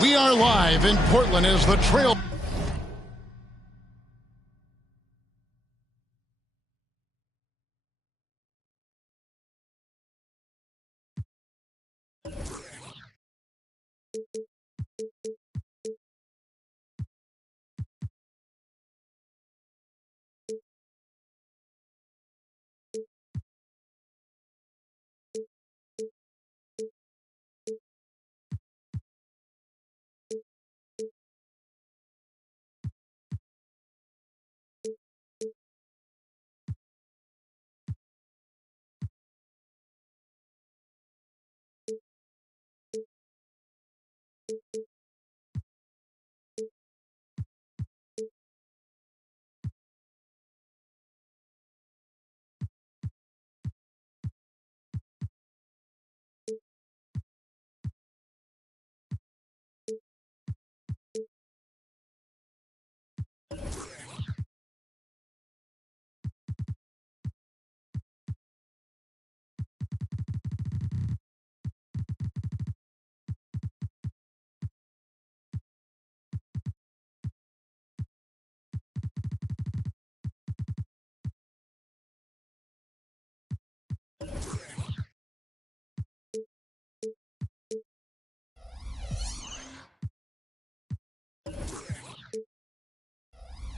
We are live in Portland as the Trail.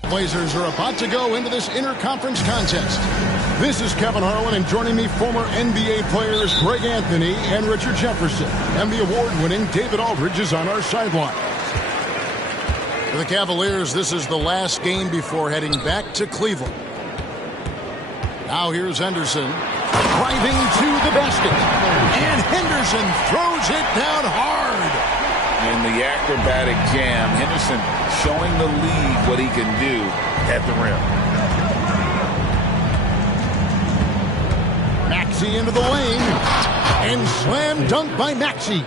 Blazers are about to go into this interconference contest. This is Kevin Harlan, and joining me, former NBA players Greg Anthony and Richard Jefferson. And the award-winning David Aldridge is on our sideline. For the Cavaliers, this is the last game before heading back to Cleveland. Now here's Henderson, driving to the basket. And Henderson throws it down hard. In the acrobatic jam, Henderson showing the league what he can do at the rim. Maxey into the lane, and slam dunk by Maxey.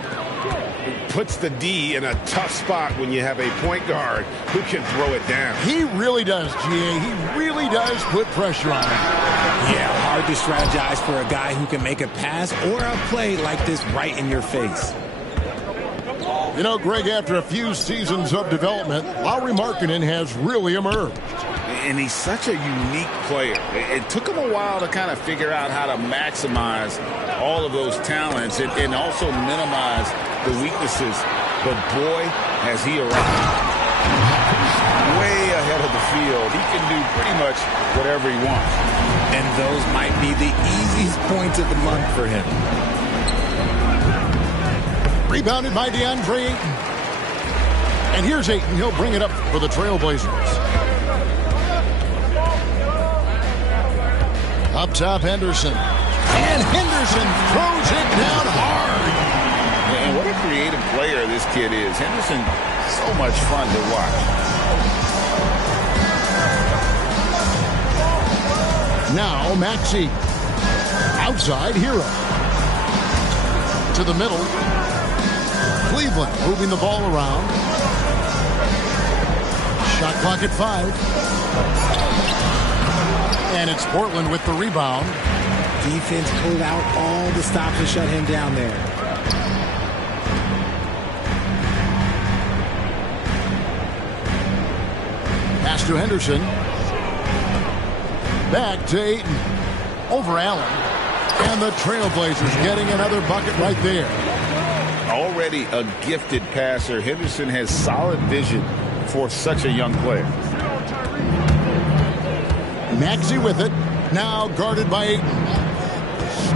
Puts the D in a tough spot when you have a point guard who can throw it down. He really does, GA. He really does put pressure on him. Yeah, hard to strategize for a guy who can make a pass or a play like this right in your face. You know, Greg, after a few seasons of development, Lauri Markkanen has really emerged. And he's such a unique player. It took him a while to kind of figure out how to maximize all of those talents and also minimize the weaknesses. But boy, has he arrived. Way ahead of the field. He can do pretty much whatever he wants. And those might be the easiest points of the month for him. Rebounded by DeAndre Ayton. And here's Ayton. He'll bring it up for the Trailblazers. Up top, Henderson. And Henderson throws it down hard. And what a creative player this kid is. Henderson, so much fun to watch. Now Maxey. Outside, Hero. To the middle. Cleveland moving the ball around. Shot clock at 5. And it's Portland with the rebound. Defense pulled out all the stops to shut him down there. Pass to Henderson. Back to Ayton. Over Allen. And the Trailblazers getting another bucket right there. Already a gifted passer, Henderson has solid vision for such a young player. Maxey with it. Now guarded by Ayton.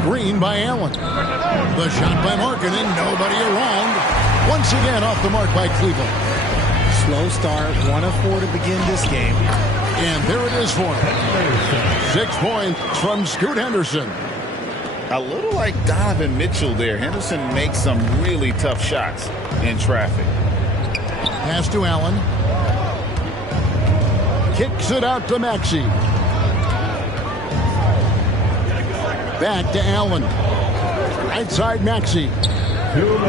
Screen by Allen. The shot by Markkanen. Nobody around. Once again off the mark by Cleveland. Slow start. 1 of 4 to begin this game. And there it is for him. 6 points from Scoot Henderson. A little like Donovan Mitchell there. Henderson makes some really tough shots in traffic. Pass to Allen. Kicks it out to Maxey. Back to Allen. Right side Maxey.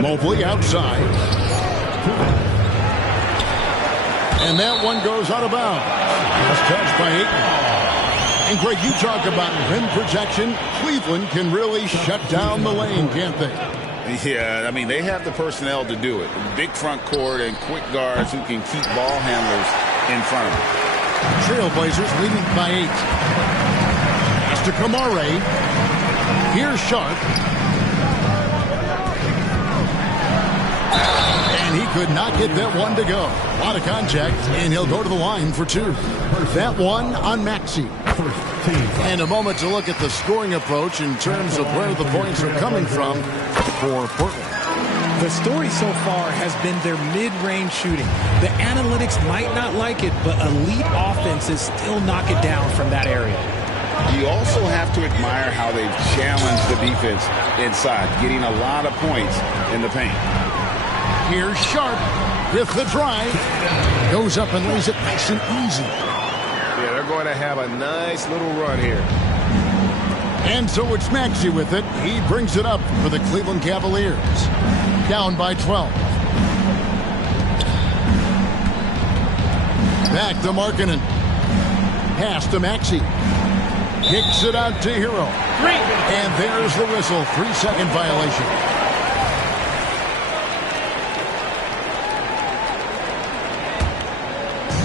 Mobley outside. And that one goes out of bounds. Just touched by Ayton. And Greg, you talk about rim protection. Cleveland can really shut down the lane, can't they? Yeah, I mean, they have the personnel to do it. Big front court and quick guards who can keep ball handlers in front of them. Trailblazers leading by 8. Pass to Kamare. Here's Sharp. And he could not get that one to go. A lot of contact, and he'll go to the line for 2. That one on Maxey. And a moment to look at the scoring approach in terms of where the points are coming from for Portland. The story so far has been their mid-range shooting. The analytics might not like it, but elite offenses still knock it down from that area. You also have to admire how they've challenged the defense inside, getting a lot of points in the paint. Here's Sharp with the drive. Goes up and lays it nice and easy. Yeah, they're going to have a nice little run here. And so it's Maxey with it. He brings it up for the Cleveland Cavaliers. Down by 12. Back to Markkanen. Pass to Maxey. Kicks it out to Hero. And there's the whistle. 3-second violation.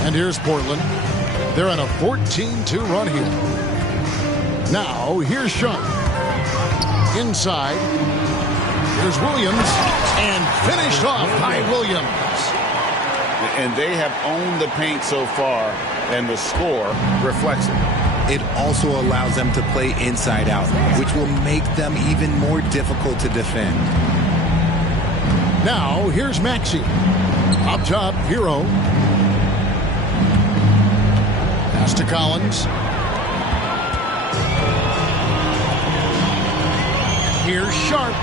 And here's Portland. They're on a 14-2 run here. Now, here's Sharp. Inside. Here's Williams. And finished off by Williams. And they have owned the paint so far, and the score reflects it. It also allows them to play inside out, which will make them even more difficult to defend. Now, here's Maxey. Up top, Hero. Pass to Collins. Here's Sharp.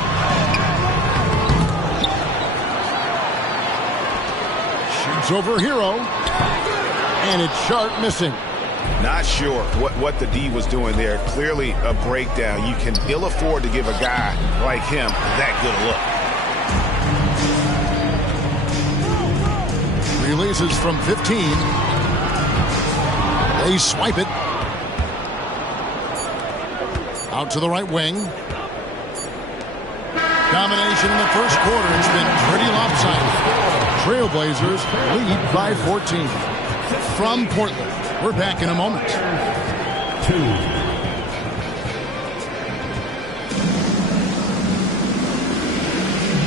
Shoots over Hero. And it's Sharp missing. Not sure what the D was doing there. Clearly a breakdown. You can ill afford to give a guy like him that good a look. Releases from 15. They swipe it. Out to the right wing. Domination in the first quarter. It's been pretty lopsided. Trailblazers lead by 14. From Portland. We're back in a moment.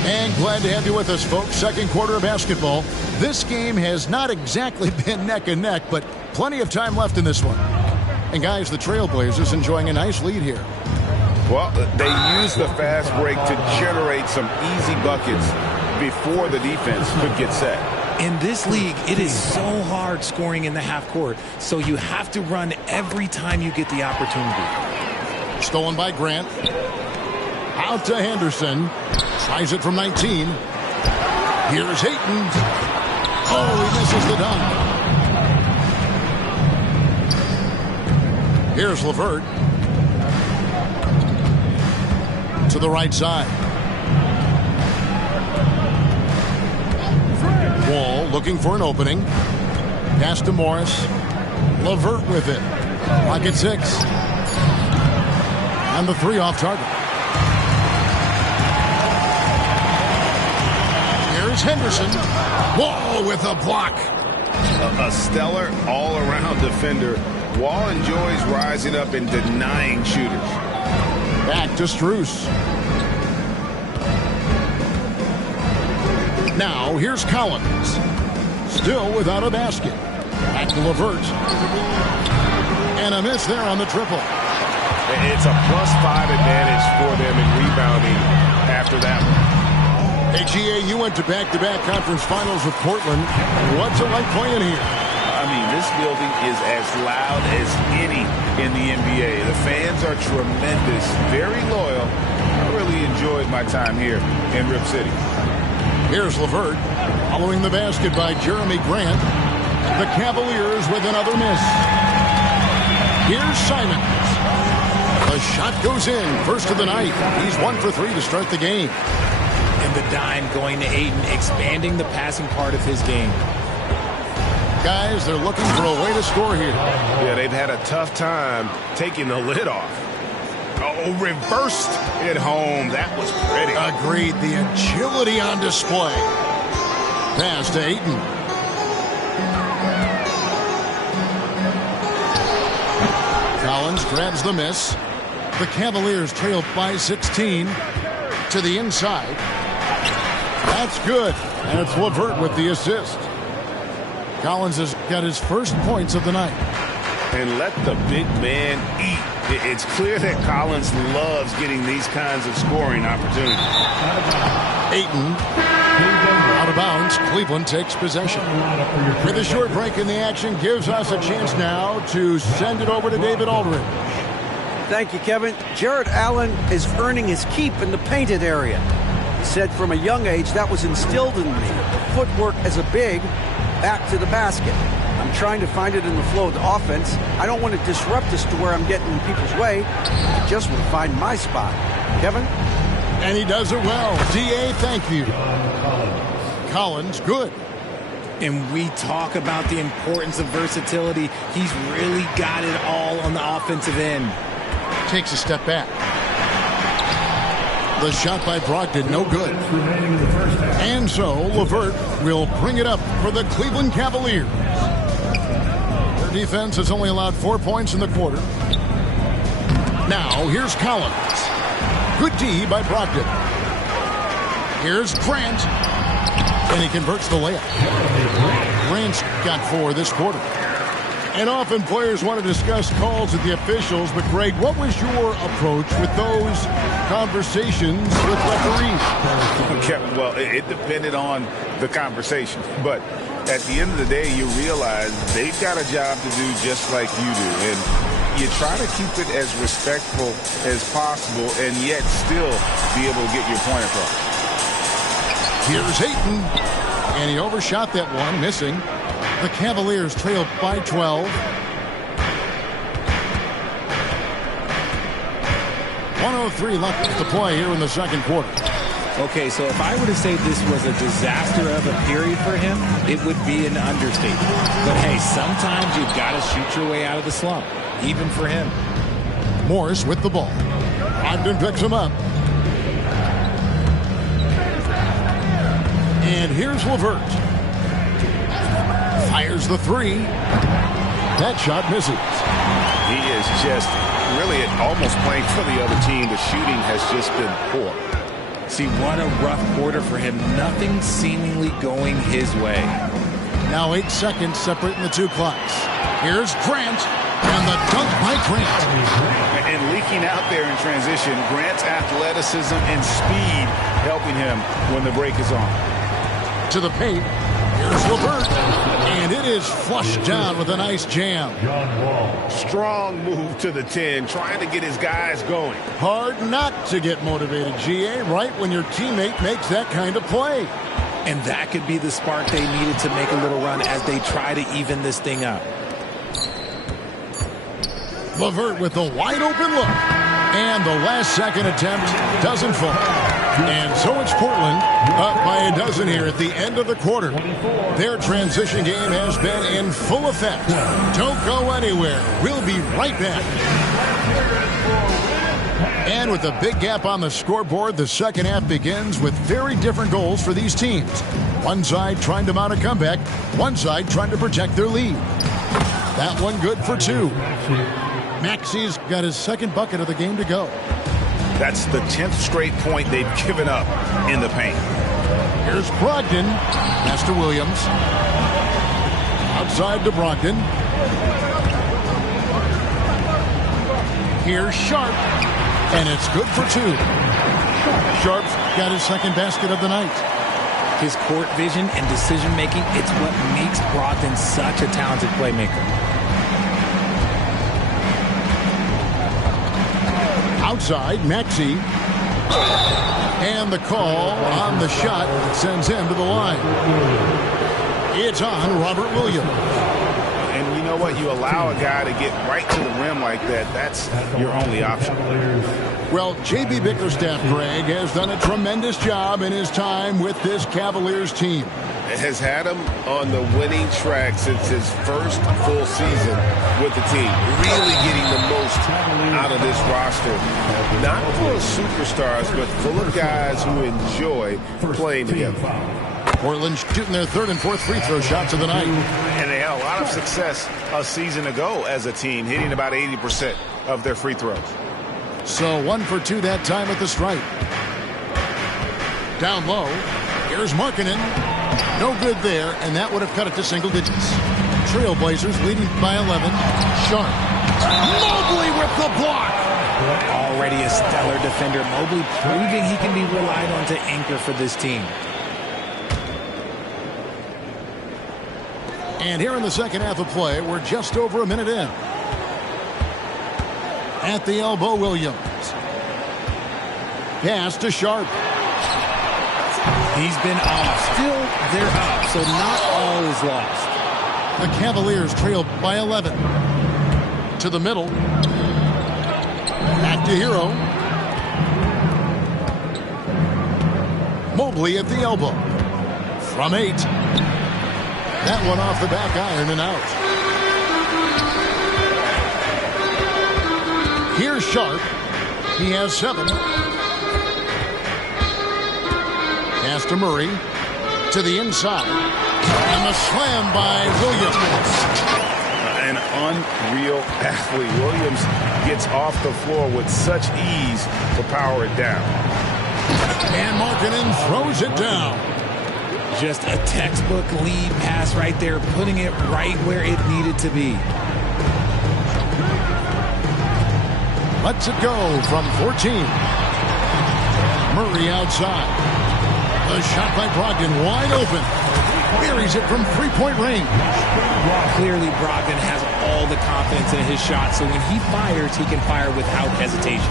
And glad to have you with us, folks. Second quarter of basketball. This game has not exactly been neck and neck, but plenty of time left in this one. And guys, the Trailblazers enjoying a nice lead here. Well, they used the fast break to generate some easy buckets before the defense could get set. In this league, it is so hard scoring in the half court, so you have to run every time you get the opportunity. Stolen by Grant. Out to Henderson. Tries it from 19. Here's Hayton. Oh, he misses the dunk. Here's LeVert. To the right side. Wall looking for an opening. Pass to Morris. LeVert with it. Pocket 6. And the 3 off target. Here's Henderson. Wall with a block. A stellar all-around defender. Wall enjoys rising up and denying shooters. Back to Strus. Now, here's Collins. Still without a basket. Back to LeVert. And a miss there on the triple. It's a +5 advantage for them in rebounding after that one. Hey, GA, you went to back-to-back conference finals with Portland. What's it like playing here? I mean, this building is as loud as any in the NBA. The fans are tremendous, very loyal. I really enjoyed my time here in Rip City. Here's LeVert, following the basket by Jeremy Grant. The Cavaliers with another miss. Here's Simons. The shot goes in, first of the night. He's 1 for 3 to start the game. And the dime going to Ayton, expanding the passing part of his game. Guys, they're looking for a way to score here. Yeah, they've had a tough time taking the lid off. Oh, reversed it home. That was pretty. Agreed. The agility on display. Pass to Ayton. Collins grabs the miss. The Cavaliers trail by 16 to the inside. That's good. And it's LeVert with the assist. Collins has got his first points of the night. And let the big man eat. It's clear that Collins loves getting these kinds of scoring opportunities. Ayton out of bounds. Cleveland takes possession. With a short break in the action, gives us a chance now to send it over to David Aldridge. Thank you, Kevin. Jared Allen is earning his keep in the painted area. He said from a young age that was instilled in me. Footwork as a big, back to the basket. I'm trying to find it in the flow of the offense. I don't want to disrupt this to where I'm getting in people's way. I just want to find my spot. Kevin? And he does it well. D.A., thank you. Collins, good. And we talk about the importance of versatility. He's really got it all on the offensive end. Takes a step back. The shot by Brogdon, no good. And so LeVert will bring it up for the Cleveland Cavaliers. Their defense has only allowed 4 points in the quarter. Now here's Collins. Good D by Brogdon. Here's Grant. And he converts the layup. Grant's got 4 this quarter. And often players want to discuss calls with the officials, but Greg, what was your approach with those conversations with referees? Well, it depended on the conversation, but at the end of the day, you realize they've got a job to do just like you do, and you try to keep it as respectful as possible and yet still be able to get your point across. Here's Ayton, and he overshot that one, missing. The Cavaliers trail by 12. 1:03 left to play here in the second quarter. Okay, so if I were to say this was a disaster of a period for him, it would be an understatement. But hey, sometimes you've got to shoot your way out of the slump, even for him. Morris with the ball. Brogdon picks him up. And here's LeVert. Fires the 3. That shot misses. He is just really almost playing for the other team. The shooting has just been poor. See, what a rough quarter for him. Nothing seemingly going his way. Now 8 seconds separating the two clocks. Here's Grant. And the dunk by Grant. And leaking out there in transition, Grant's athleticism and speed helping him when the break is on. To the paint. Here's LeVert. And it is flushed down with a nice jam. Strong move to the 10, trying to get his guys going. Hard not to get motivated, GA, right when your teammate makes that kind of play. And that could be the spark they needed to make a little run as they try to even this thing up. LeVert with a wide open look. And the last second attempt doesn't fall. And so it's Portland up by a dozen here at the end of the quarter. Their transition game has been in full effect. Don't go anywhere. We'll be right back. And with a big gap on the scoreboard, the second half begins with very different goals for these teams. One side trying to mount a comeback, one side trying to protect their lead. That one good for 2. Maxi's got his second bucket of the game to go. That's the 10th straight point they've given up in the paint. Here's Brogdon. Pass to Williams. Outside to Brogdon. Here's Sharp. And it's good for 2. Sharp's got his second basket of the night. His court vision and decision-making, it's what makes Brogdon such a talented playmaker. Outside, Maxey. And the call on the shot sends him to the line. It's on Robert Williams. And you know what? You allow a guy to get right to the rim like that. That's your only option. Well, J.B. Bickerstaff, Greg, has done a tremendous job in his time with this Cavaliers team. has had him on the winning track since his first full season with the team. Really getting the most out of this roster. Not full of superstars, but full of guys who enjoy playing together. Portland shooting their third and fourth free throw shots of the night. And they had a lot of success a season ago as a team, hitting about 80% of their free throws. So 1 for 2 that time at the stripe. Down low. Here's Markkanen. No good there, and that would have cut it to single digits. Trailblazers leading by 11. Sharp. Mobley with the block. Already a stellar defender. Mobley proving he can be relied on to anchor for this team. And here in the second half of play, we're just over a minute in. At the elbow, Williams. Pass to Sharp. He's been off. Still, they're up, so not all is lost. The Cavaliers trail by 11. To the middle. Back to Hero. Mobley at the elbow. From 8. That one off the back iron and out. Here's Sharp. He has 7. Pass to Murray. To the inside. And the slam by Williams. An unreal athlete. Williams gets off the floor with such ease to power it down. And Markkanen throws it down. Just a textbook lead pass right there, putting it right where it needed to be. Lets it go from 14. Murray outside. A shot by Brogdon wide open. Buries it from three-point range. Clearly, Brogdon has all the confidence in his shot, so when he fires, he can fire without hesitation.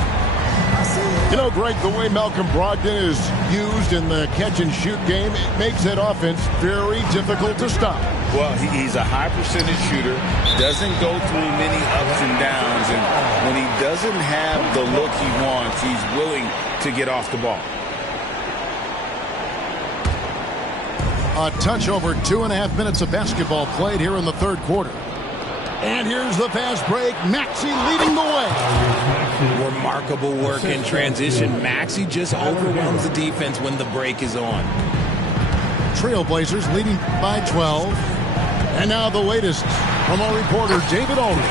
You know, Greg, the way Malcolm Brogdon is used in the catch-and-shoot game, it makes that offense very difficult to stop. Well, he's a high percentage shooter, doesn't go through many ups and downs, and when he doesn't have the look he wants, he's willing to get off the ball. A touch over 2.5 minutes of basketball played here in the third quarter. And here's the fast break. Maxey leading the way. Remarkable work in transition. Maxey just overwhelms the defense when the break is on. Trailblazers leading by 12. And now the latest from our reporter, David Aldridge.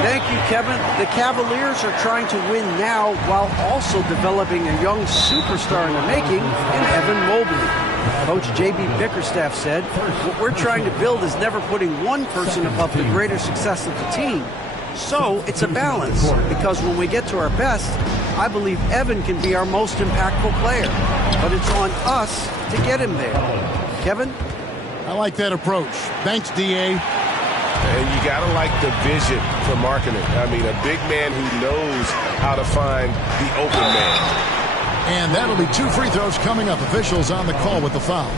Thank you, Kevin. The Cavaliers are trying to win now while also developing a young superstar in the making in Evan Mobley. Coach J.B. Bickerstaff said, what we're trying to build is never putting one person above the greater success of the team. So it's a balance, because when we get to our best, I believe Evan can be our most impactful player. But it's on us to get him there. Kevin? I like that approach. Thanks, D.A. And you got to like the vision for Markkanen. I mean, a big man who knows how to find the open man. And that'll be 2 free throws coming up. Officials on the call with the foul.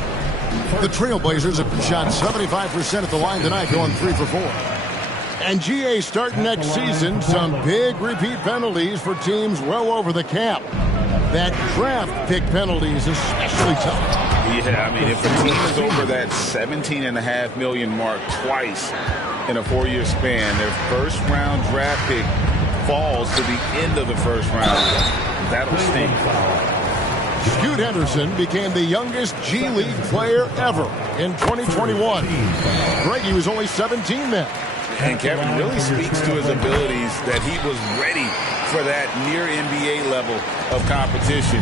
The Trailblazers have shot 75% at the line tonight, going 3 for 4. And GA starting next season, some big repeat penalties for teams well over the cap. That draft pick penalties especially tough. Yeah, I mean, if a team is over that $17.5 million mark twice in a 4-year span, their first-round draft pick falls to the end of the first round. That'll sting. Scoot Henderson became the youngest G League player ever in 2021. Greg, he was only 17 then. And Kevin really speaks to his abilities that he was ready for that near NBA level of competition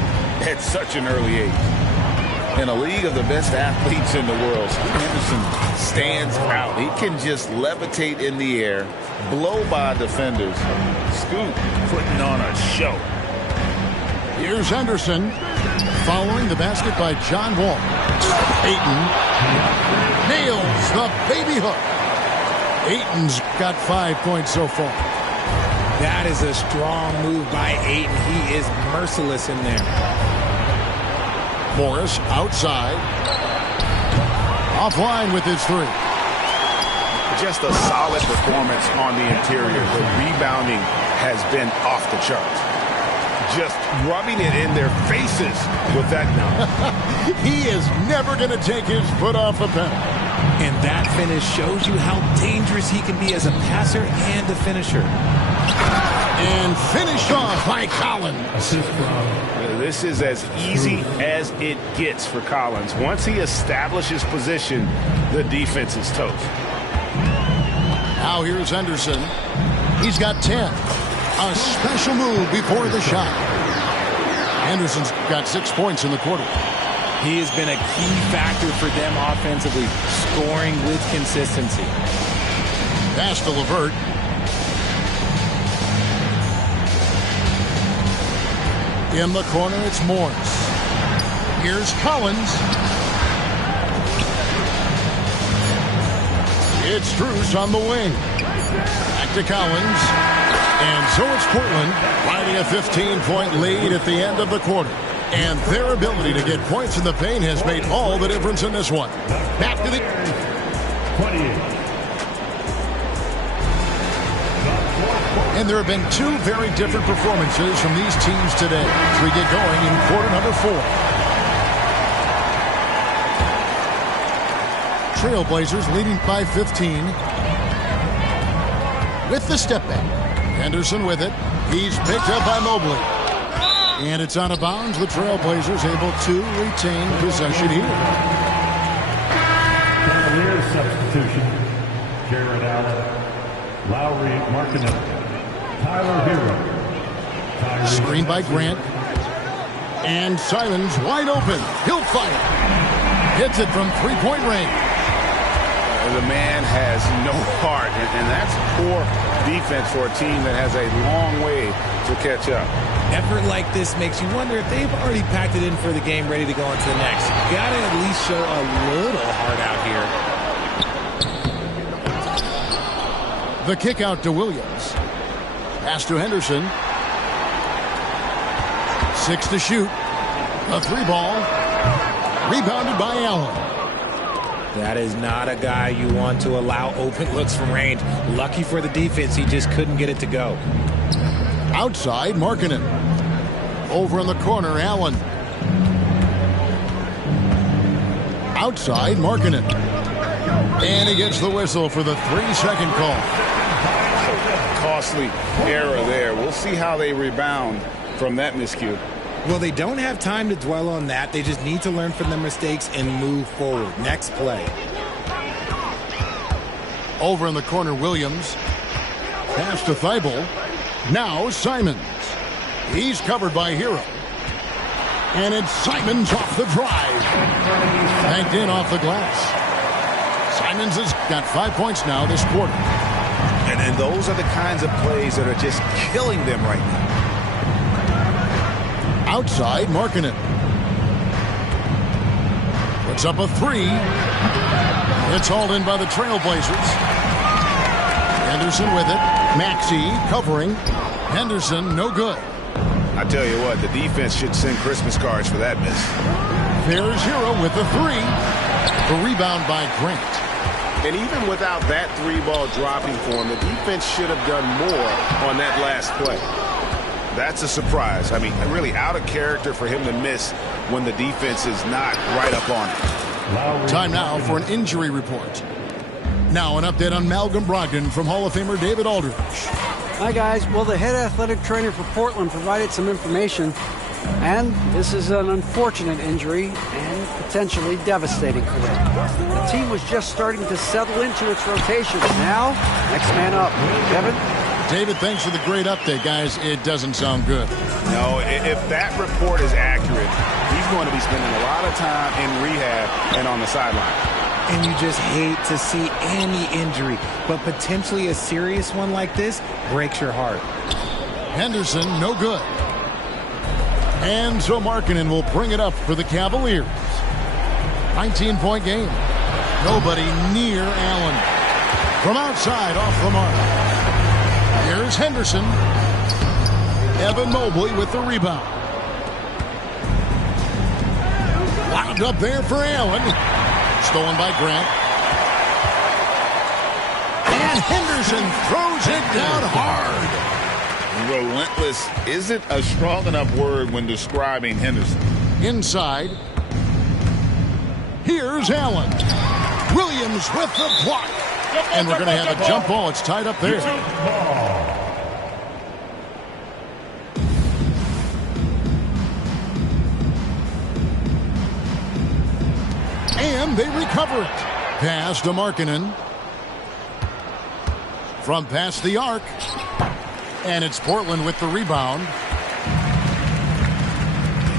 at such an early age. In a league of the best athletes in the world, Scoot Henderson stands out. He can just levitate in the air, blow by defenders. Scoot putting on a show. Here's Henderson following the basket by John Wall. Ayton nails the baby hook. Ayton's got 5 points so far. That is a strong move by Ayton. He is merciless in there. Morris outside. Offline with his 3. Just a solid performance on the interior. The rebounding has been off the charts. just rubbing it in their faces with that now. He is never going to take his foot off the pedal. And that finish shows you how dangerous he can be as a passer and a finisher. And finished off by Collins. This is as easy as it gets for Collins. Once he establishes position, the defense is toast. Now here's Henderson. He's got 10. A special move before the shot. Henderson's got 6 points in the quarter. He has been a key factor for them offensively, scoring with consistency. Pass to LeVert. In the corner, it's Morris. Here's Collins. It's Strus on the wing. Back to Collins. And so it's Portland riding a 15-point lead at the end of the quarter. And their ability to get points in the paint has made all the difference in this one. Back to the 28. And there have been 2 very different performances from these teams today as we get going in quarter number 4. Trailblazers leading by 15. With the step back. Henderson with it. He's picked up by Mobley. And it's out of bounds. The Trailblazers able to retain possession here. Cavalier substitution. Jared Allen. Lowry Markkanen. Tyler Hero. Screen by Grant. And Simons wide open. He'll fire. Hits it from three-point range. The man has no heart, and that's poor defense for a team that has a long way to catch up. Effort like this makes you wonder if they've already packed it in for the game, ready to go on to the next. Got to at least show a little heart out here. The kick out to Williams. Pass to Henderson. 6 to shoot. A 3-ball. Rebounded by Allen. That is not a guy you want to allow open looks from range. Lucky for the defense, he just couldn't get it to go. Outside, Markkanen. Over in the corner, Allen. Outside, Markkanen. And he gets the whistle for the 3-second call. Costly error there. We'll see how they rebound from that miscue. Well, they don't have time to dwell on that. They just need to learn from their mistakes and move forward. Next play. Over in the corner, Williams. Pass to Thibault. Now Simons. He's covered by Hero. And it's Simons off the drive. Banked in off the glass. Simons has got 5 points now this quarter. And those are the kinds of plays that are just killing them right now. Outside, Markkanen. Puts up a 3. It's hauled in by the Trailblazers. Henderson with it. Maxey covering. Henderson, no good. I tell you what, the defense should send Christmas cards for that miss. There's Hero with the 3. The rebound by Grant. And even without that 3-ball dropping for him, the defense should have done more on that last play. That's a surprise. I mean, really out of character for him to miss when the defense is not right up on it. Time now for an injury report. Now an update on Malcolm Brogdon from Hall of Famer David Aldridge. Hi, guys. Well, the head athletic trainer for Portland provided some information, and this is an unfortunate injury and potentially devastating for them. The team was just starting to settle into its rotations. Now, next man up. Kevin? David, thanks for the great update, guys. It doesn't sound good. No, if that report is accurate, he's going to be spending a lot of time in rehab and on the sideline. And you just hate to see any injury, but potentially a serious one like this breaks your heart. Henderson, no good. And so Markkanen will bring it up for the Cavaliers. 19-point game. Nobody near Allen. From outside, off the mark. Here's Henderson. Evan Mobley with the rebound. Wound up there for Allen. Stolen by Grant. And Henderson throws it down hard. Relentless isn't a strong enough word when describing Henderson. Inside. Here's Allen. Williams with the block. And we're going to have a jump ball. It's tied up there. And they recover it. Pass to Markkanen. From past the arc. And it's Portland with the rebound.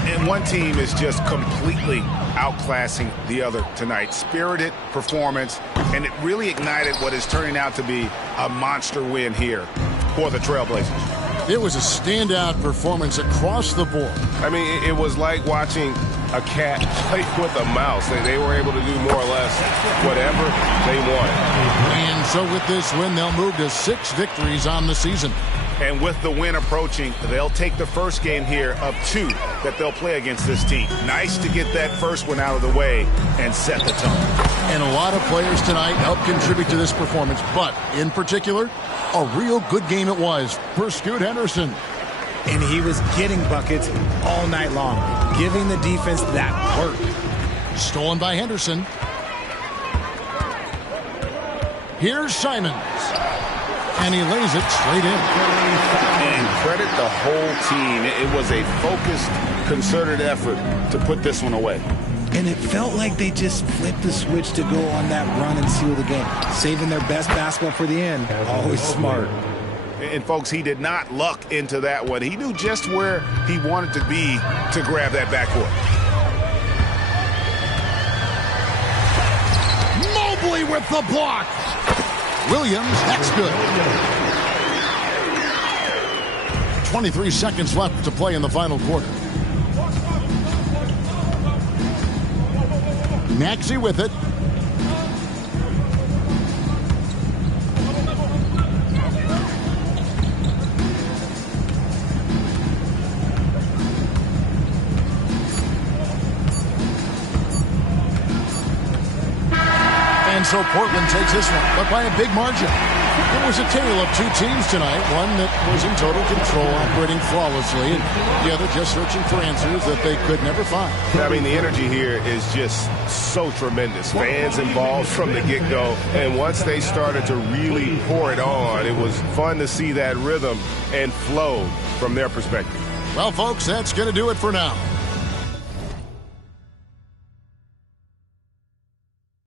And one team is just completely outclassing the other tonight. Spirited performance, and it really ignited what is turning out to be a monster win here for the Trailblazers. It was a standout performance across the board. I mean, it was like watching a cat play with a mouse. They were able to do more or less whatever they wanted. And so with this win, they'll move to 6 victories on the season. And with the win approaching, they'll take the first game here of 2 that they'll play against this team. Nice to get that first one out of the way and set the tone. And a lot of players tonight helped contribute to this performance, but in particular, a real good game it was for Scoot Henderson. And he was getting buckets all night long, giving the defense that work. Stolen by Henderson. Here's Simons. And he lays it straight in. And credit the whole team. It was a focused, concerted effort to put this one away. And it felt like they just flipped the switch to go on that run and seal the game. Saving their best basketball for the end. Always smart. And, folks, he did not luck into that one. He knew just where he wanted to be to grab that backcourt. Mobley with the block. Williams, that's good. 23 seconds left to play in the final quarter. Maxey with it. And so Portland takes this one, but by a big margin. It was a tale of 2 teams tonight, one that was in total control, operating flawlessly, and the other just searching for answers that they could never find. I mean, the energy here is just so tremendous. Fans involved from the get-go, and once they started to really pour it on, it was fun to see that rhythm and flow from their perspective. Well, folks, that's going to do it for now.